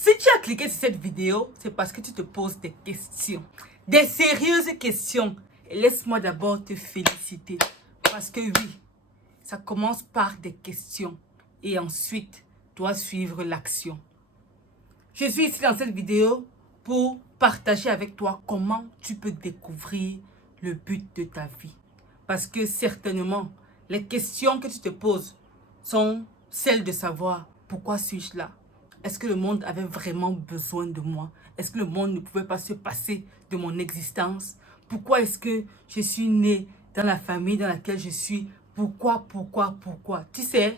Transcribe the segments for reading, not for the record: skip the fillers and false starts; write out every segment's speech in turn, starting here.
Si tu as cliqué sur cette vidéo, c'est parce que tu te poses des questions. Des sérieuses questions. Et laisse-moi d'abord te féliciter. Parce que oui, ça commence par des questions. Et ensuite, doit suivre l'action. Je suis ici dans cette vidéo pour partager avec toi comment tu peux découvrir le but de ta vie. Parce que certainement, les questions que tu te poses sont celles de savoir pourquoi suis-je là? Est-ce que le monde avait vraiment besoin de moi? Est-ce que le monde ne pouvait pas se passer de mon existence? Pourquoi est-ce que je suis née dans la famille dans laquelle je suis? Pourquoi? Tu sais,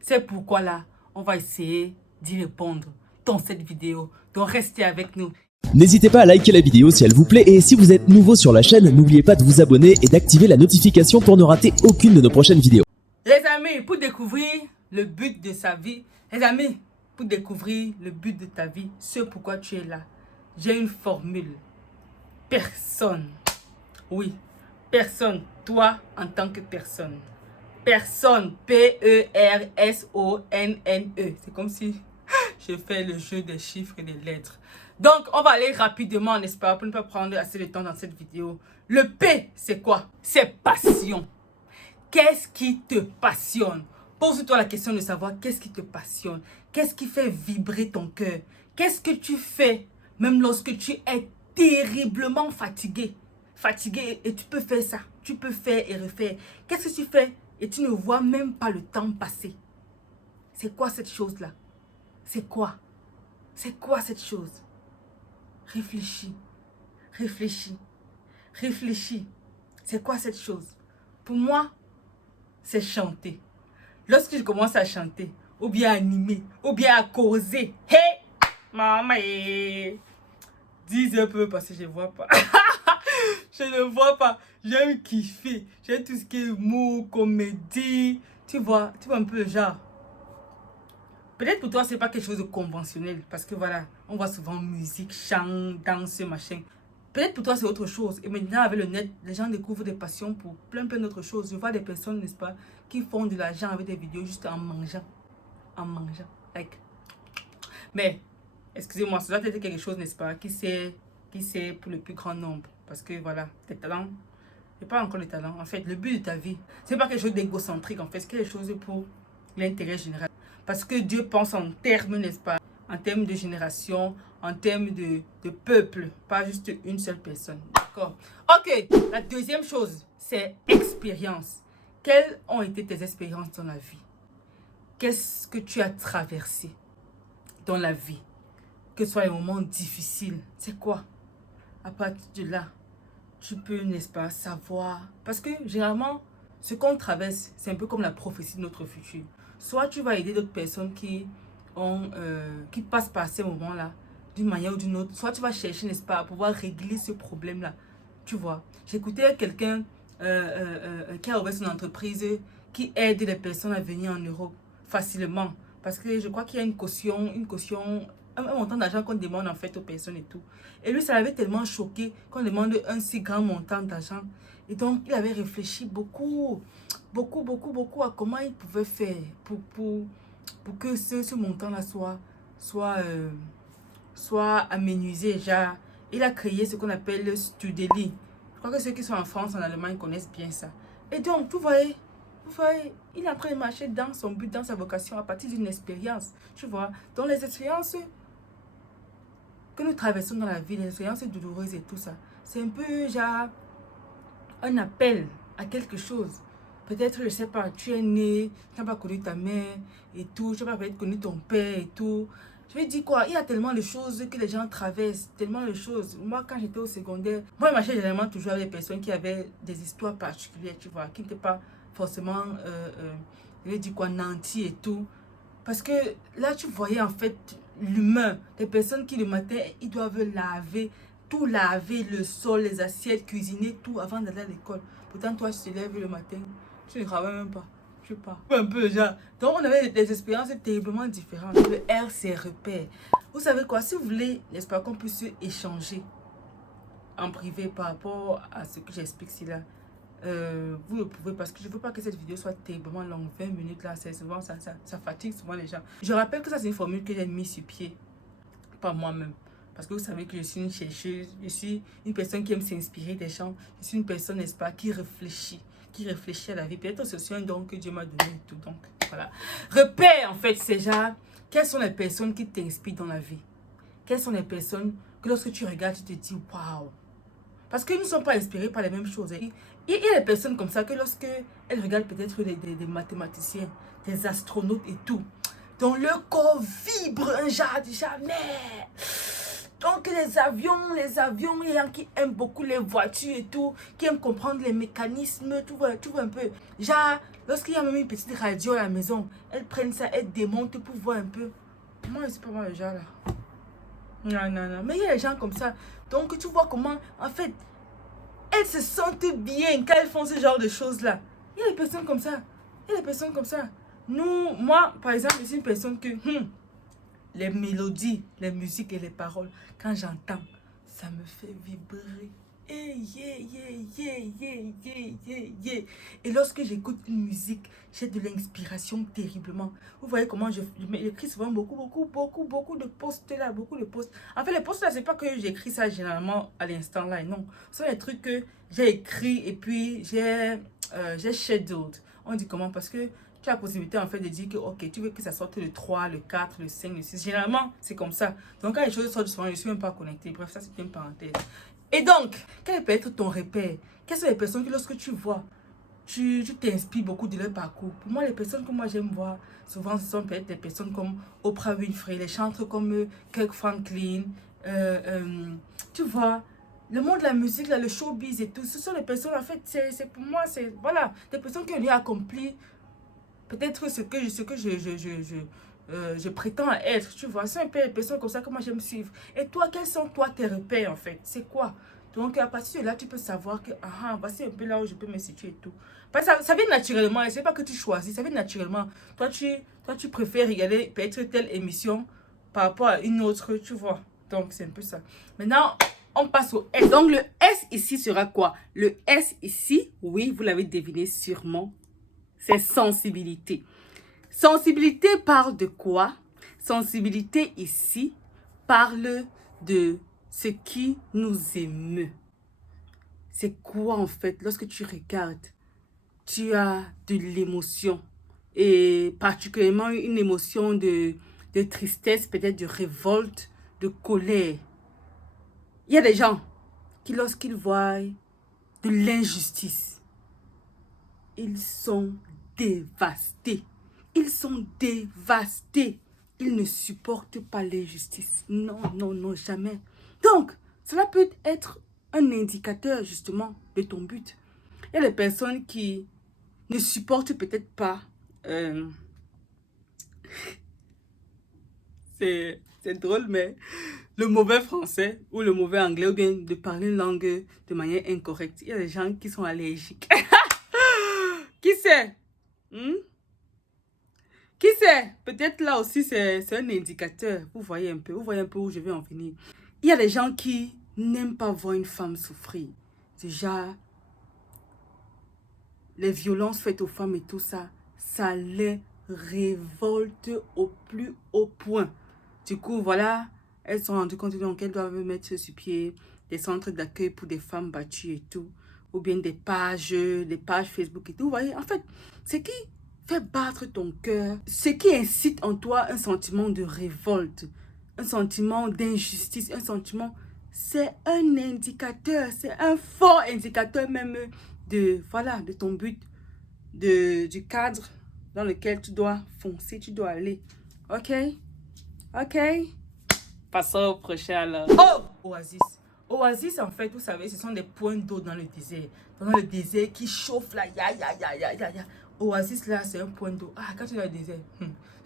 c'est pourquoi là, on va essayer d'y répondre dans cette vidéo. Donc restez avec nous. N'hésitez pas à liker la vidéo si elle vous plaît et si vous êtes nouveau sur la chaîne, n'oubliez pas de vous abonner et d'activer la notification pour ne rater aucune de nos prochaines vidéos. Les amis, pour découvrir le but de sa vie, les amis, pour découvrir le but de ta vie, ce pourquoi tu es là, j'ai une formule. Personne, oui, personne, toi en tant que personne. Personne, P-E-R-S-O-N-N-E. C'est comme si je fais le jeu des chiffres et des lettres. Donc, on va aller rapidement, n'est-ce pas, pour ne pas prendre assez de temps dans cette vidéo. Le P, c'est quoi? C'est passion. Qu'est-ce qui te passionne? Pose-toi la question de savoir qu'est-ce qui te passionne. Qu'est-ce qui fait vibrer ton cœur? Qu'est-ce que tu fais même lorsque tu es terriblement fatigué? Fatigué et tu peux faire ça. Tu peux faire et refaire. Qu'est-ce que tu fais et tu ne vois même pas le temps passer? C'est quoi cette chose-là? C'est quoi? C'est quoi cette chose? Réfléchis. Réfléchis. Réfléchis. C'est quoi cette chose? Pour moi, c'est chanter. Lorsque je commence à chanter, ou bien à animer, ou bien à causer, hey, maman, 10 heures peut passer, je ne vois pas. Je ne vois pas. J'aime kiffer. J'aime tout ce qui est humour, comédie. Tu vois un peu le genre. Peut-être pour toi, ce n'est pas quelque chose de conventionnel. Parce que voilà, on voit souvent musique, chant, danse, machin. Peut-être pour toi, c'est autre chose. Et maintenant, avec le net, les gens découvrent des passions pour plein d'autres choses. Je vois des personnes, n'est-ce pas, qui font de l'argent avec des vidéos juste en mangeant. En mangeant. Like. Mais, excusez-moi, ça doit être quelque chose, n'est-ce pas, qui c'est pour le plus grand nombre. Parce que voilà, tes talents, et pas encore les talents. En fait, le but de ta vie, c'est pas quelque chose d'égocentrique. En fait, c'est quelque chose pour l'intérêt général. Parce que Dieu pense en termes, n'est-ce pas, en termes de génération, en termes de peuple, pas juste une seule personne. D'accord? Ok, la deuxième chose, c'est expérience. Quelles ont été tes expériences dans la vie? Qu'est-ce que tu as traversé dans la vie? Que ce soit les moments difficiles, c'est quoi? À partir de là, tu peux, n'est-ce pas, savoir. Parce que généralement, ce qu'on traverse, c'est un peu comme la prophétie de notre futur. Soit tu vas aider d'autres personnes qui passent par ces moments-là, d'une manière ou d'une autre. Soit tu vas chercher, n'est-ce pas, à pouvoir régler ce problème-là. Tu vois, j'écoutais quelqu'un qui a ouvert son entreprise, qui aide les personnes à venir en Europe facilement. Parce que je crois qu'il y a une caution, un montant d'argent qu'on demande en fait aux personnes et tout. Et lui, ça l'avait tellement choqué qu'on demande un si grand montant d'argent. Et donc, il avait réfléchi beaucoup à comment il pouvait faire pour que ce montant-là soit aménagé déjà. Il a créé ce qu'on appelle le Studeli. Je crois que ceux qui sont en France, en Allemagne, connaissent bien ça. Et donc, vous voyez, il est en train de marcher dans son but, dans sa vocation, à partir d'une expérience. Tu vois, dans les expériences que nous traversons dans la vie, les expériences douloureuses et tout ça, c'est un peu genre un appel à quelque chose. Peut-être, je sais pas, tu es né, tu n'as pas connu ta mère et tout, tu n'as pas peut-être connu ton père et tout. Je vais dire quoi, il y a tellement de choses que les gens traversent, tellement de choses. Moi, quand j'étais au secondaire, moi, je marchais généralement toujours avec des personnes qui avaient des histoires particulières, tu vois, qui n'étaient pas forcément, je vais dire quoi, nantis et tout. Parce que là, tu voyais en fait l'humain, des personnes qui le matin, ils doivent laver, tout laver, le sol, les assiettes, cuisiner, tout avant d'aller à l'école. Pourtant, toi, tu te lèves le matin, tu ne travailles même pas. Je sais pas. Un peu, genre. Donc, on avait des expériences terriblement différentes. Le R, c'est repère. Vous savez quoi, si vous voulez, n'est-ce pas, qu'on puisse échanger en privé par rapport à ce que j'explique ici là, vous le pouvez parce que je ne veux pas que cette vidéo soit terriblement longue. 20 minutes là, c'est souvent ça fatigue souvent les gens. Je rappelle que ça c'est une formule que j'ai mise sur pied pas moi-même. Parce que vous savez que je suis une chercheuse, je suis une personne qui aime s'inspirer des gens, je suis une personne, n'est-ce pas, qui réfléchit à la vie. Peut-être c'est aussi un don que Dieu m'a donné et tout. Donc, voilà. Repère, en fait, c'est genre, quelles sont les personnes qui t'inspirent dans la vie? Quelles sont les personnes que lorsque tu regardes, tu te dis, waouh. Parce qu'ils ne sont pas inspirés par les mêmes choses. Il y a des personnes comme ça que lorsque elles regardent peut-être des mathématiciens, des astronautes et tout, dans leur corps vibre un genre de jamais. Donc les avions, il y en a qui aiment beaucoup les voitures et tout, qui aiment comprendre les mécanismes, tu vois un peu. Genre, lorsqu'il y a même une petite radio à la maison, elles prennent ça, elles démontent pour voir un peu. Moi, c'est pas moi le genre là. Non. Mais il y a des gens comme ça. Donc tu vois comment, en fait, elles se sentent bien quand elles font ce genre de choses là. Il y a des personnes comme ça. Moi, par exemple, je suis une personne que... les mélodies, les musiques et les paroles, quand j'entends, ça me fait vibrer. Et lorsque j'écoute une musique, j'ai de l'inspiration terriblement. Vous voyez comment j'écris souvent beaucoup de posts là, En fait, les posts là, c'est pas que j'écris ça généralement à l'instant là, non. Ce sont des trucs que j'ai écrit et puis j'ai shadowed. On dit comment? Parce que tu as la possibilité en fait de dire que ok, tu veux que ça sorte le 3, le 4, le 5, le 6. Généralement, c'est comme ça. Donc quand les choses sortent souvent, je ne suis même pas connectée. Bref, ça c'est une parenthèse. Et donc, quel peut être ton repère? Quelles sont les personnes que lorsque tu vois, tu t'inspires beaucoup de leur parcours? Pour moi, les personnes que moi j'aime voir, souvent ce sont peut-être des personnes comme Oprah Winfrey, les chanteurs comme Kirk Franklin, tu vois, le monde de la musique, là, le showbiz et tout. Ce sont les personnes, en fait, c'est pour moi, c'est voilà, des personnes qui ont déjà accompli peut-être ce que je prétends être, tu vois. C'est un peu les personnes comme ça que moi j'aime suivre. Et toi, quels sont toi tes repères en fait? C'est quoi? Donc à partir de là, tu peux savoir que voici un peu là où je peux me situer et tout. Parce que ça vient naturellement, et c'est pas que tu choisis, ça vient naturellement. Toi, tu préfères regarder peut-être telle émission par rapport à une autre, tu vois. Donc c'est un peu ça. Maintenant, on passe au S. Donc le S ici sera quoi? Le S ici, oui, vous l'avez deviné sûrement, c'est sensibilité. Sensibilité parle de quoi? Sensibilité ici parle de ce qui nous émeut. C'est quoi en fait? Lorsque tu regardes, tu as de l'émotion. Et particulièrement une émotion de tristesse, peut-être de révolte, de colère. Il y a des gens qui lorsqu'ils voient de l'injustice, ils sont dévastés. Ils sont dévastés. Ils ne supportent pas l'injustice. Non, jamais. Donc, cela peut être un indicateur justement de ton but. Il y a des personnes qui ne supportent peut-être pas. C'est drôle, mais le mauvais français ou le mauvais anglais ou bien de parler une langue de manière incorrecte. Il y a des gens qui sont allergiques. Qui sait? Qui sait? Peut-être là aussi, c'est un indicateur. Vous voyez un peu où je vais en venir. Il y a des gens qui n'aiment pas voir une femme souffrir. Déjà, les violences faites aux femmes et tout ça, ça les révolte au plus haut point. Du coup, voilà, elles se sont rendues compte qu'elles doivent mettre sur pied des centres d'accueil pour des femmes battues et tout. Ou bien des pages Facebook et tout. Vous voyez, en fait, c'est qui fait battre ton cœur, ce qui incite en toi un sentiment de révolte, un sentiment d'injustice, un sentiment, c'est un indicateur, c'est un fort indicateur même de, voilà, de ton but, du cadre dans lequel tu dois foncer, tu dois aller. Ok? Passons au prochain alors. Oh! Oasis. Oasis, en fait, vous savez, ce sont des points d'eau dans le désert. Dans le désert qui chauffe là, ya. Oasis là, c'est un point d'eau. Quand tu es dans le désert,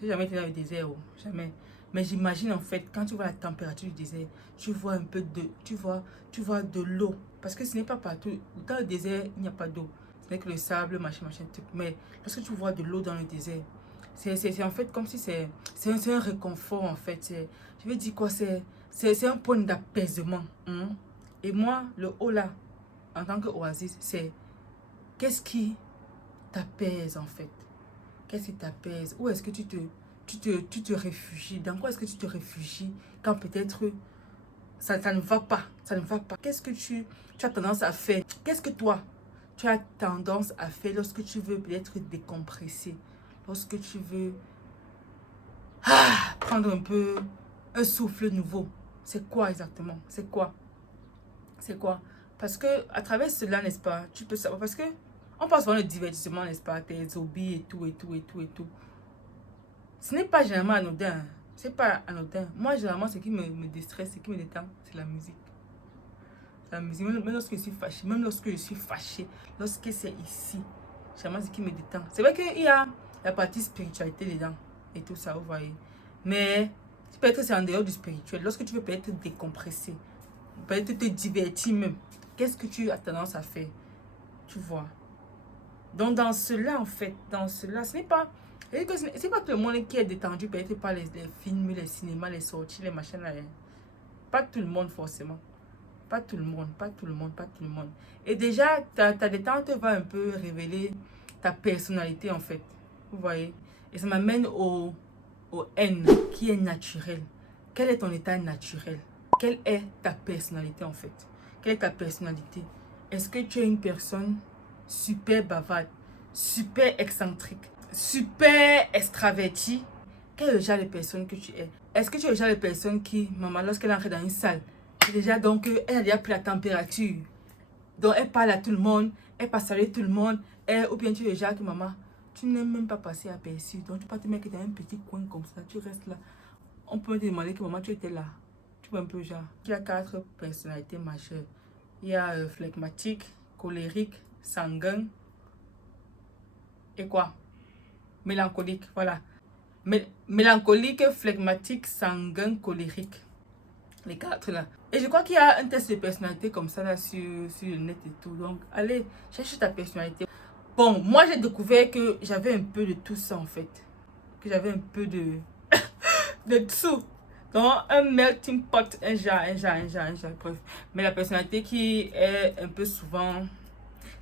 j'ai jamais été dans le désert, jamais. Mais j'imagine en fait, quand tu vois la température du désert, tu vois un peu de, tu vois de l'eau. Parce que ce n'est pas partout. Dans le désert, il n'y a pas d'eau. Ce n'est que le sable, machin, truc. Mais lorsque tu vois de l'eau dans le désert, c'est en fait comme si c'est un réconfort en fait. Je veux dire quoi, c'est un point d'apaisement. Et moi, le haut là, en tant qu'oasis, c'est qu'est-ce qui t'apaise en fait? Qu'est-ce qui t'apaise? Où est-ce que tu tu te réfugies? Dans quoi est-ce que tu te réfugies quand peut-être ça ne va pas? Ça ne va pas. Qu'est-ce que tu as tendance à faire? Qu'est-ce que toi, tu as tendance à faire lorsque tu veux peut-être décompresser? Lorsque tu veux prendre un peu un souffle nouveau? C'est quoi exactement? C'est quoi? C'est quoi? Parce que à travers cela, n'est-ce pas, tu peux savoir. Parce que on passe souvent le divertissement, n'est-ce pas, tes hobbies et tout, et tout, et tout, et tout. Ce n'est pas généralement anodin. C'est pas anodin. Moi, généralement, ce qui me distresse, ce qui me détend, c'est la musique. La musique, même lorsque je suis fâchée, lorsque c'est ici, généralement, ce qui me détend. C'est vrai qu'il y a la partie spiritualité dedans et tout ça, vous voyez. Mais peut-être c'est en dehors du spirituel. Lorsque tu veux peut-être décompresser, peut-être te divertir même, qu'est-ce que tu as tendance à faire? Tu vois. Donc dans cela, en fait, ce n'est pas... C'est pas tout le monde qui est détendu peut-être par les films, les cinémas, les sorties, les machins là. Pas tout le monde forcément. Pas tout le monde, pas tout le monde, pas tout le monde. Et déjà, ta détente va un peu révéler ta personnalité en fait. Vous voyez? Et ça m'amène au N qui est naturel. Quel est ton état naturel? Quelle est ta personnalité en fait? Quelle est ta personnalité? Est-ce que tu es une personne super bavarde, super excentrique, super extravertie? Quel est le genre de personne que tu es? Est-ce que tu es le genre de personne qui, maman, lorsqu'elle entre dans une salle, déjà donc elle a déjà pris la température, donc elle parle à tout le monde, elle passe saluer tout le monde, ou bien tu es le genre que maman, tu n'aimes même pas passer aperçu, donc tu peux te mettre dans un petit coin comme ça, tu restes là. On peut te demander que maman tu étais là. Tu vois un peu genre. Il y a 4 personnalités majeures. Il y a phlegmatique, colérique, sanguin et quoi? Mélancolique, voilà. Mélancolique, phlegmatique, sanguin, colérique. Les 4 là. Et je crois qu'il y a un test de personnalité comme ça là sur le net et tout. Donc, allez, cherche ta personnalité. Bon, moi j'ai découvert que j'avais un peu de tout ça en fait. Que j'avais un peu de tout. Donc, un melting pot, un genre, bref. Mais la personnalité qui est un peu souvent...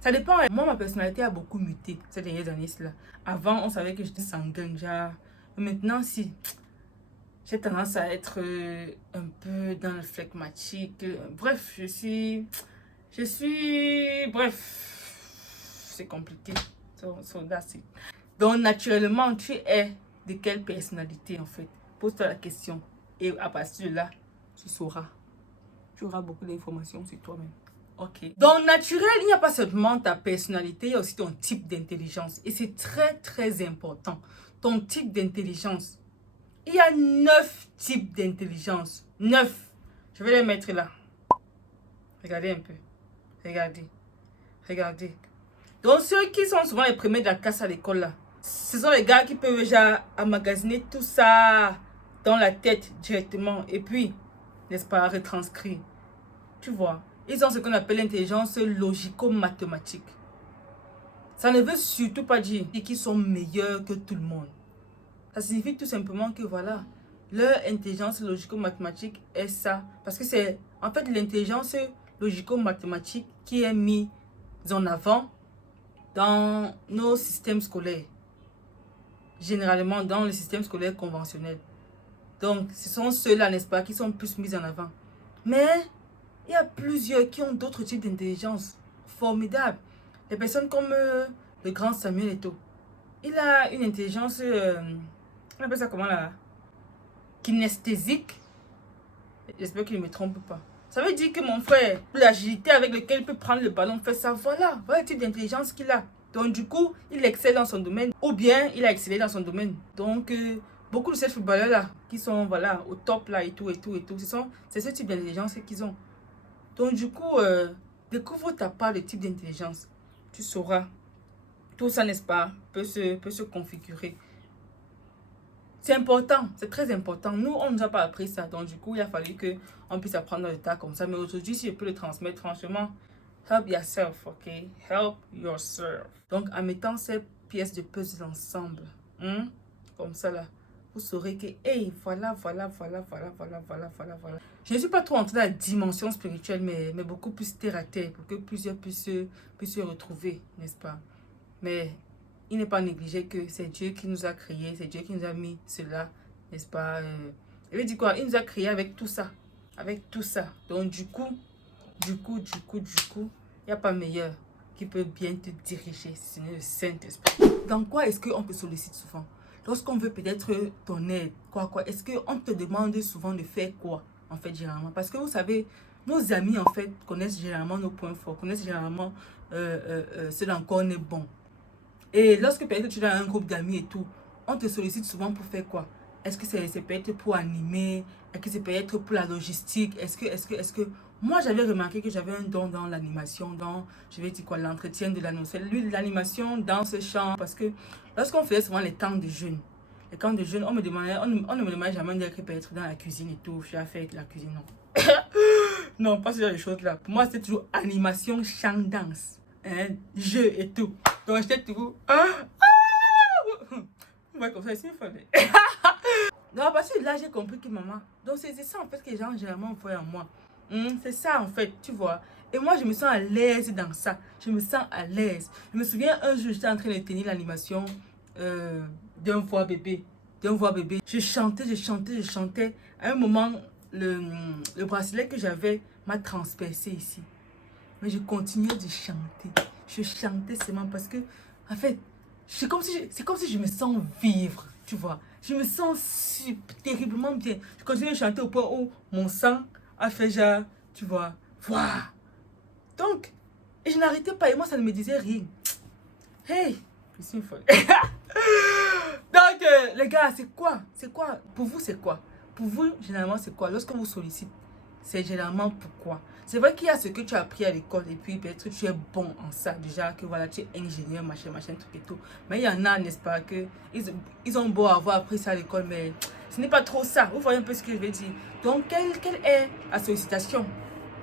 Ça dépend. Moi, ma personnalité a beaucoup muté ces dernières années là. Avant, on savait que j'étais sanguin, genre. Maintenant, si... J'ai tendance à être un peu dans le phlegmatique. Bref, bref, c'est compliqué. Donc, naturellement, tu es de quelle personnalité, en fait? Pose-toi la question. Et à partir de là, tu sauras. Tu auras beaucoup d'informations sur toi-même. Ok. Donc, naturel, il n'y a pas seulement ta personnalité, il y a aussi ton type d'intelligence. Et c'est très, très important. Ton type d'intelligence. Il y a 9 types d'intelligence. 9. Je vais les mettre là. Regardez un peu. Regardez. Regardez. Donc, ceux qui sont souvent les premiers de la classe à l'école là, ce sont les gars qui peuvent déjà emmagasiner tout ça dans la tête directement. Et puis, n'est-ce pas, retranscrire. Tu vois. Ils ont ce qu'on appelle l'intelligence logico-mathématique. Ça ne veut surtout pas dire qu'ils sont meilleurs que tout le monde. Ça signifie tout simplement que voilà, leur intelligence logico-mathématique est ça. Parce que c'est en fait l'intelligence logico-mathématique qui est mise en avant dans nos systèmes scolaires. Généralement dans le système scolaire conventionnel. Donc ce sont ceux-là, n'est-ce pas, qui sont plus mis en avant. Mais il y a plusieurs qui ont d'autres types d'intelligence formidables. Des personnes comme le grand Samuel Eto'o. Il a une intelligence... on appelle ça comment là? Kinesthésique. J'espère qu'il ne me trompe pas. Ça veut dire que mon frère, l'agilité avec laquelle il peut prendre le ballon, fait ça. Voilà le type d'intelligence qu'il a. Donc du coup, il excelle dans son domaine. Ou bien, il a excellé dans son domaine. Donc, beaucoup de ces footballeurs-là, qui sont voilà, au top là et tout. C'est ce type d'intelligence qu'ils ont. Donc du coup, découvre ta part de type d'intelligence. Tu sauras. Tout ça, n'est-ce pas, peut se configurer. C'est important, c'est très important. Nous, on ne nous a pas appris ça. Donc, du coup, il a fallu qu'on puisse apprendre le tas comme ça. Mais aujourd'hui, si je peux le transmettre, franchement, help yourself, ok? Help yourself. Donc, en mettant ces pièces de puzzle ensemble, comme ça là, vous saurez que, hey, voilà. Je ne suis pas trop entrée dans la dimension spirituelle, mais beaucoup plus terre à terre pour que plusieurs puissent se retrouver, n'est-ce pas? Mais il n'est pas négligé que c'est Dieu qui nous a créés, c'est Dieu qui nous a mis cela, n'est-ce pas? Il veut dire quoi? Il nous a créés avec tout ça. Avec tout ça. Donc du coup, il n'y a pas meilleur qui peut bien te diriger, si ce n'est le Saint-Esprit. Dans quoi est-ce qu'on te sollicite souvent? Lorsqu'on veut peut-être ton aide, quoi, est-ce qu'on te demande souvent de faire quoi, en fait, généralement? Parce que vous savez, nos amis, en fait, connaissent généralement nos points forts, connaissent généralement ce dans quoi on est bon. Et lorsque peut-être tu es dans un groupe d'amis et tout, on te sollicite souvent pour faire quoi? Est-ce que c'est peut-être pour animer? Est-ce que c'est peut-être pour la logistique? Est-ce que... Moi, j'avais remarqué que j'avais un don dans l'animation, dans, je vais dire quoi, l'entretien de l'atmosphère. Lui, l'animation dans ce champ, parce que lorsqu'on faisait souvent les camps de jeûne, on ne me demandait jamais d'être peut-être dans la cuisine et tout. Je vais faire la cuisine, non. Non, pas ce genre de choses-là. Pour moi, c'était toujours animation, chant, danse, hein, jeu et tout. Donc, j'étais toujours... Ouais, comme ça, il fallait. Donc, parce que là, j'ai compris que maman... Donc, c'est ça, en fait, que les gens, généralement, voient en moi. C'est ça, en fait, tu vois. Et moi, je me sens à l'aise dans ça. Je me sens à l'aise. Je me souviens, un jour, j'étais en train de tenir l'animation d'un voix bébé. Je chantais. À un moment, le bracelet que j'avais m'a transpercé ici. Mais je continuais de chanter. Je chantais seulement parce que, en fait, c'est comme si je me sens vivre, tu vois. Je me sens terriblement bien. Je continue de chanter au point où mon sang a fait genre, tu vois, voilà. Donc, et je n'arrêtais pas et moi, ça ne me disait rien. Hey, je suis une folle. Donc, les gars, c'est quoi? Pour vous, c'est quoi? Pour vous, généralement, c'est quoi? Lorsqu'on vous sollicite, c'est généralement pourquoi? C'est vrai qu'il y a ce que tu as appris à l'école et puis peut-être tu es bon en ça. Déjà que voilà, tu es ingénieur, machin, truc et tout. Mais il y en a, n'est-ce pas, que ils ont beau avoir appris ça à l'école, mais ce n'est pas trop ça. Vous voyez un peu ce que je veux dire. Donc, quelle est la sollicitation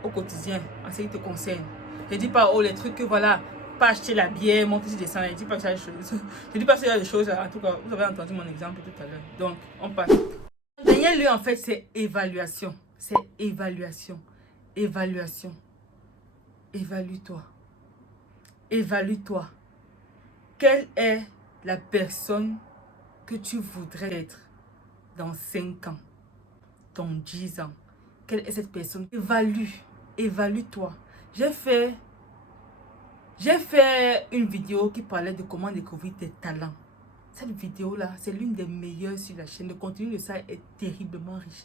au quotidien en ce qui te concerne? Je ne dis pas, oh, les trucs que voilà, pas acheter la bière, monter sur des descendre. Je ne dis pas ça, je dis pas ça, des choses. En tout cas, vous avez entendu mon exemple tout à l'heure. Donc, on passe. Le dernier lieu, en fait, c'est évaluation. C'est évaluation. Évaluation. Évalue-toi. Évalue-toi. Quelle est la personne que tu voudrais être dans 5 ans, dans 10 ans? Quelle est cette personne? Évalue-toi. J'ai fait une vidéo qui parlait de comment découvrir tes talents. Cette vidéo-là, c'est l'une des meilleures sur la chaîne. Le contenu de ça est terriblement riche.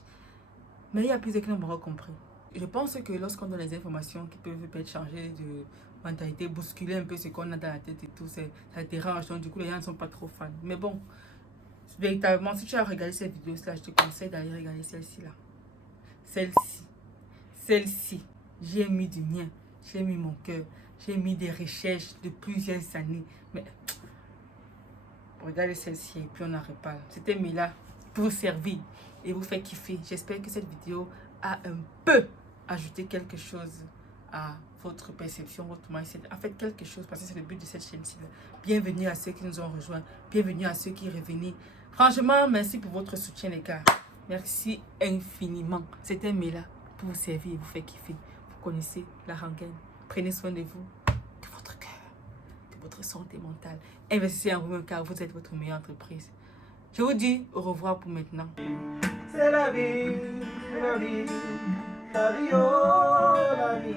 Mais il y a plusieurs qui n'ont pas compris. Je pense que lorsqu'on donne les informations qui peuvent peut-être changer de mentalité, bousculer un peu ce qu'on a dans la tête et tout, ça dérange. Donc du coup, les gens ne sont pas trop fans. Mais bon, véritablement, si tu as regardé cette vidéo-là, je te conseille d'aller regarder celle-ci là. Celle-ci, j'ai mis du mien, j'ai mis mon cœur, j'ai mis des recherches de plusieurs années. Mais regardez celle-ci et puis on en reparle. C'était mis là pour vous servir et vous faire kiffer. J'espère que cette vidéo a un peu ajouté quelque chose à votre perception, votre mindset. En fait, quelque chose, parce que c'est le but de cette chaîne-ci. Bienvenue à ceux qui nous ont rejoints. Bienvenue à ceux qui revenaient. Franchement, merci pour votre soutien, les gars. Merci infiniment. C'était Mela pour vous servir et vous faire kiffer. Vous connaissez la rengaine. Prenez soin de vous, de votre cœur, de votre santé mentale. Investissez en vous car vous êtes votre meilleure entreprise. Je vous dis au revoir pour maintenant. C'est la vie, la vie, la vie, oh, la vie.